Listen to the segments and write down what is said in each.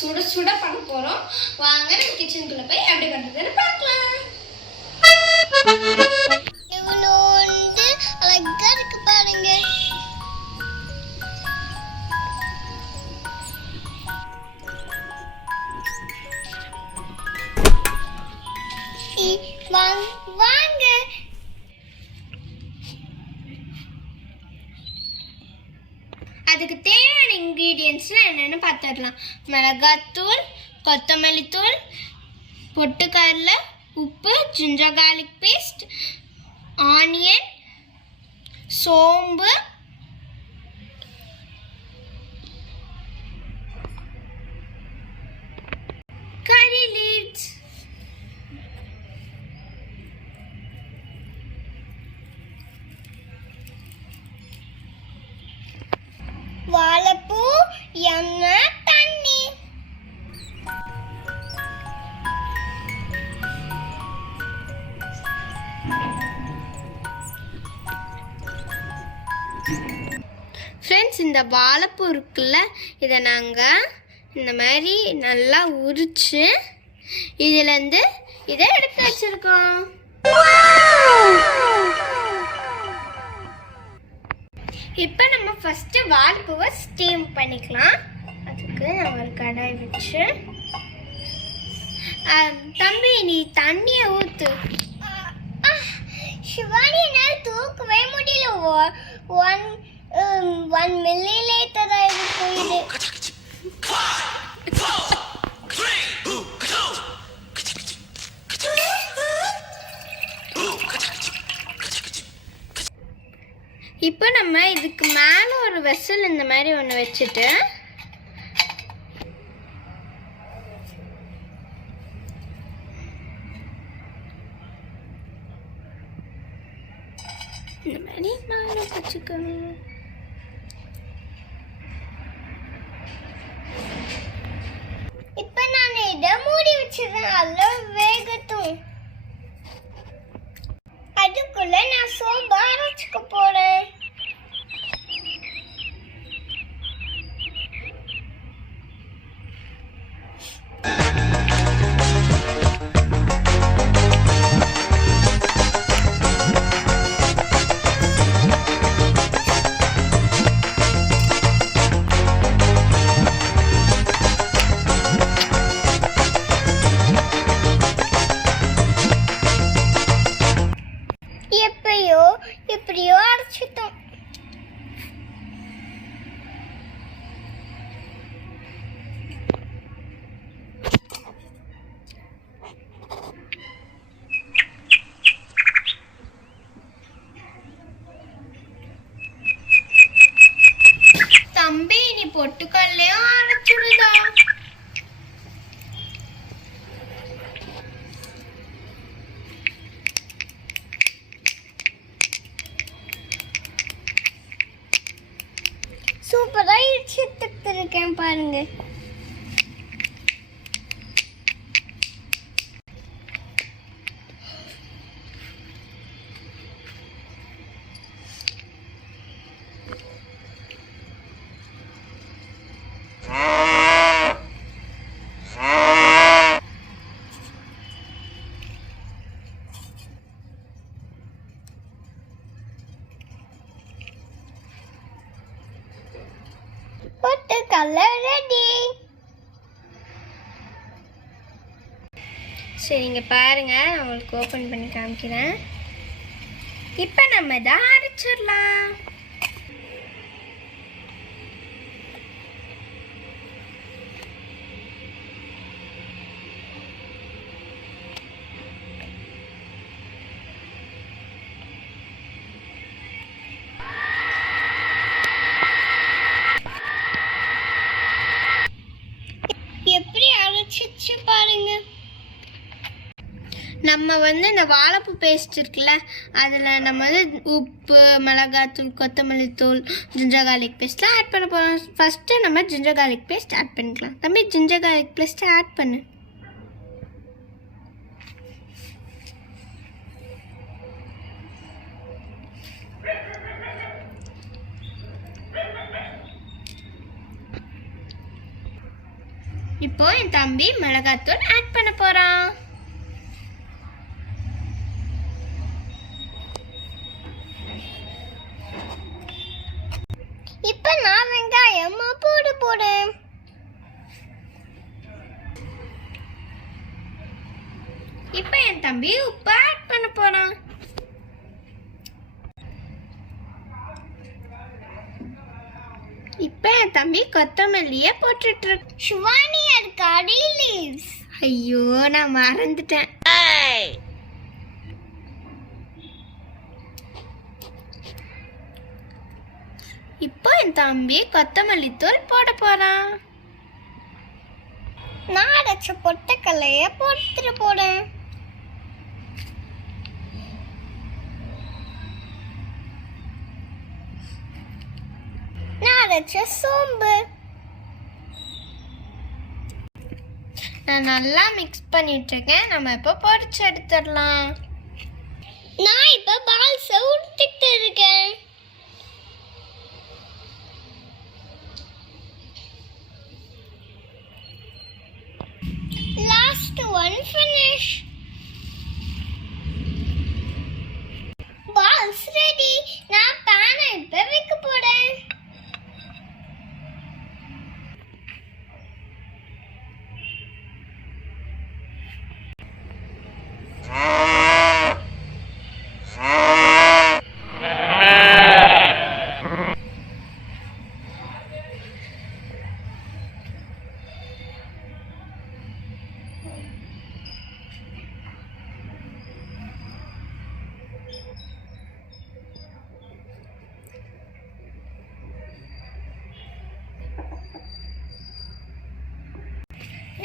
சுட சுட பண்ண போறோம். வாங்க நம்ம கிச்சனுக்குள்ள போய் எப்படி பண்றதுன்னு பார்க்கலாம். இவ்வளோ வந்து அழகா இருக்கு பாருங்க. வாங்க அதுக்கு தேவையான இன்கிரீடியன்ட்ஸ்லாம் என்னென்னு பார்த்துடலாம். மிளகாத்தூள், கொத்தமல்லி தூள், பொட்டுக்கடலை, உப்பு, ஜிஞ்சர் கார்லிக் பேஸ்ட், ஆனியன், சோம்பு, கறி லீவ்ஸ், வாழைப்பூ, எண்ணெய், தண்ணி. ஃப்ரெண்ட்ஸ், இந்த வாழைப்பூ இருக்குல்ல, இதை நாங்கள் இந்த மாதிரி நல்லா உரித்து இதுலேருந்து இதை எடுத்து வச்சுருக்கோம். இப்போ நம்ம ஃபஸ்ட்டு வாழைப்பூவை ஸ்டீம் பண்ணிக்கலாம். அதுக்கு நம்ம ஒரு கடாய் வச்சு, தம்பி நீ தண்ணியை ஊற்று. ஷிவானி, என்னால் தூக்கவே முடியல. 1 மில்லிலிட்டர் ஆகி போயிடு. இப்போ நம்ம இதுக்கு மேலே ஒரு வெசல் இந்த மாதிரி ஒன்று வச்சுட்டு இந்த மாதிரி மேலே வச்சுக்கணும். இப்போ நான் இதை மூடி வச்சிருக்கேன். அதில் வேகட்டும். அதுக்குள்ள நான் சோம்பு அரைச்சிக்க போறேன். எப்படியோ அரைச்சிட்டோம். தம்பி நீ பொட்டுக்கல்லையும் அரைச்சுடுதா? சூப்பரா இடிச்சுட்டு இருக்கேன் பாருங்க. பொட்டுக்கடலை ரெடி. சரிங்க, பாருங்க, நான் உங்களுக்கு ஓப்பன் பண்ணி காமிக்கிறேன். இப்போ நம்ம இதை அரைச்சிடலாம். எப்படி அரைச்சிச்சு பாருங்க. நம்ம இந்த வாழைப்பூ பேஸ்ட் இருக்குல்ல, அதில் நம்ம உப்பு, மிளகாத்தூள், கொத்தமல்லி தூள், ஜிஞ்சர் கார்லிக் பேஸ்ட்லாம் ஆட் பண்ண போகிறோம். ஃபஸ்ட்டு நம்ம ஜிஞ்சர் கார்லிக் பேஸ்ட் ஆட் பண்ணிக்கலாம். தம்பி ஜிஞ்சர் கார்லிக் பேஸ்ட்டை ஆட் பண்ணு. இப்போ என் தம்பி மிளகாத்தூள் ஆட் பண்ண போறான். இப்போ நான் வெங்காயம் போடுறேன். இப்போ என் தம்பி உப்பு ஆட் பண்ண போறான். இப்போ என் தம்பி கொத்தமல்லியை போட்டுட்டு இருக்கு. ஷிவானி அது கறி லீவ்ஸ். ஐயோ நான் மறந்துட்டேன். இப்போ என் தம்பி கொத்தமல்லி தூள் போட போறான். நான் அரைச்ச பொட்டுக்கல்லைய போட்டுட்டு போறேன். நான் அரைச்ச சோம்பு. நான் நல்லா மிக்ஸ் பண்ணிட்டு இருக்கேன். நம்ம இப்போ பொரிச்சு எடுத்துடலாம். நான் இப்போ பால்ஸை உருட்டிட்டு இருக்கேன். Last one finish. Balls ready. நான் pan இப்ப வைக்க போறேன்.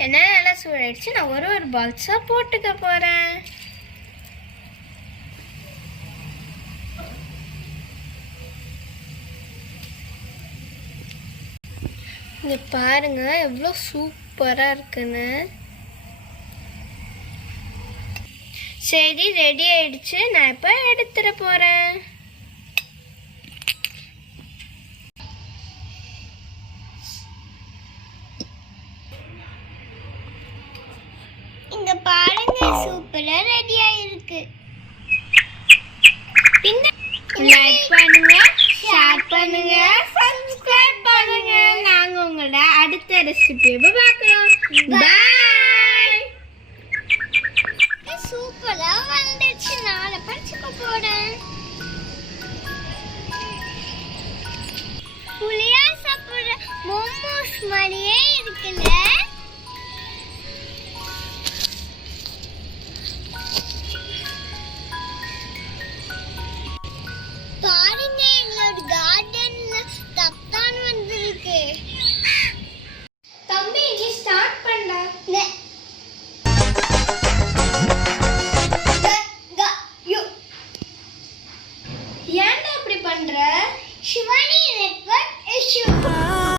என்ன நல்லா சூடாயிடுச்சு. நான் ஒரு பால்ஸா போட்டுக்க போறேன். இங்க பாருங்க எவ்வளோ சூப்பரா இருக்குன்னு. சரி ரெடி ஆயிடுச்சு. நான் இப்போ எடுத்துட போறேன். இங்க பாருங்க சூப்பரா ரெடி ஆயிருக்கு. லைக் பண்ணுங்க, ஷேர் பண்ணுங்க, சப்ஸ்கிரைப் பண்ணுங்க. நாங்க உங்களோட அடுத்த ரெசிபியை பார்க்கலாம். பை. சூப்பரா வந்துச்சு. நான் பறிச்சுக்க போறேன். புளியா சாப்பிடுற மோமோஸ் மாதிரியே இருக்குல்ல.